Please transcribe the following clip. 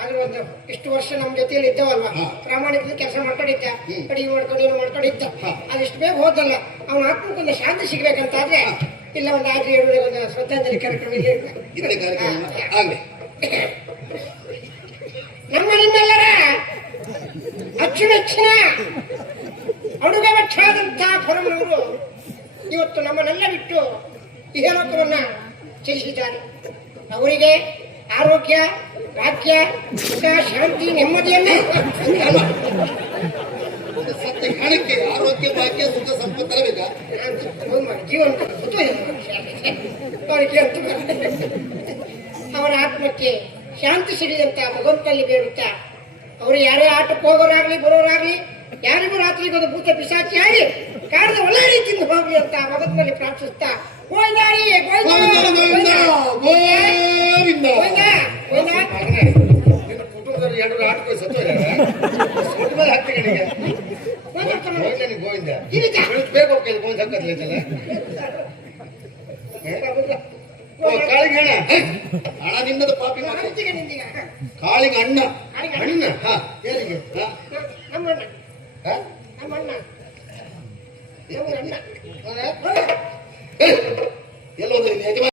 ಆದ್ರೆ ಒಂದು ಇಷ್ಟು ವರ್ಷ ನಮ್ ಜೊತೆಯಲ್ಲಿ ಇದ್ದವಲ್ವಾ, ಪ್ರಾಮಾಣಿಕ ಕೆಲಸ ಮಾಡ್ಕೊಂಡಿದ್ದ, ಅಡಿಗೆ ಮಾಡ್ಕೊಂಡು ಏನೋ ಮಾಡ್ಕೊಂಡಿದ್ದ. ಅದಿಷ್ಟು ಬೇಗ ಹೋದಲ್ಲ, ಅವನ ಆತ್ಮಕ್ಕೊಂದು ಶಾಂತಿ ಸಿಗ್ಬೇಕಂತಾದ್ರೆ ಇಲ್ಲ ಒಂದು ಆಗಿ ಒಂದು ಶ್ರದ್ಧಾಂಜಲಿ ಕಾರ್ಯಕ್ರಮ ನಮ್ಮನ್ನೆಲ್ಲರ ಅಚ್ಚುಮೆಚ್ಚಿನ ಅಡುಗೆ ವೆಚ್ಚಾದಂತಹ ಪರಮನವರು ಇವತ್ತು ನಮ್ಮನ್ನೆಲ್ಲ ಬಿಟ್ಟು ಇಹಲೋಕವನ್ನ ತ್ಯಜಿಸಿದ್ದಾರೆ. ಅವರಿಗೆ ಆರೋಗ್ಯ, ಭಾಗ್ಯ, ಸುಖ, ಶಾಂತಿ, ನೆಮ್ಮದಿಯನ್ನೇ ಸತ್ಯ ಕಾಣಕ್ಕೆ ಆರೋಗ್ಯ, ಭಾಗ್ಯ, ಸುಖ, ಸಂಪತ್ತು ಬೇಕಾ? ಜೀವನ ಅವರಿಗೆ ಅವರ ಆತ್ಮಕ್ಕೆ ಶಾಂತಿ ಸಿಗದಂತ ಭಗವಂತನಲ್ಲಿ ಬೇಡುತ್ತಾ, ಅವರು ಯಾರೇ ಆಟಕ್ಕೆ ಹೋಗೋರಾಗ್ಲಿ ಬರೋರಾಗ್ಲಿ ಯಾರಿಗೂ ರಾತ್ರಿಗೆ ಒಂದು ಭೂತ ಪಿಶಾಚಿ ಆಗಿ ಕಾಣದ ಒಳ್ಳೆ ರೀತಿಯಿಂದ ಹೋಗ್ಲಿ ಅಂತ ಭಗವಂತನಲ್ಲಿ ಪ್ರಾರ್ಥಿಸ್ತಾ ಗೋವಿಂದಾರಿ ಕುಟುಂಬದವರು ಎರಡು ಆಟಕ್ಕೆ ಸತ್ತೋಗ್ಯಾರ. ಗೋವಿಂದ ಬೇಕು ಕಾಳಿಂಗ ಅಣ್ಣ, ಹಣ ನಿನ್ನದು ಪಾಪಿ ಕಾಳಿಂಗ ಅಣ್ಣ ಅಣ್ಣ ಯಾರಿಗೆ ಎಲ್ಲೊಂದು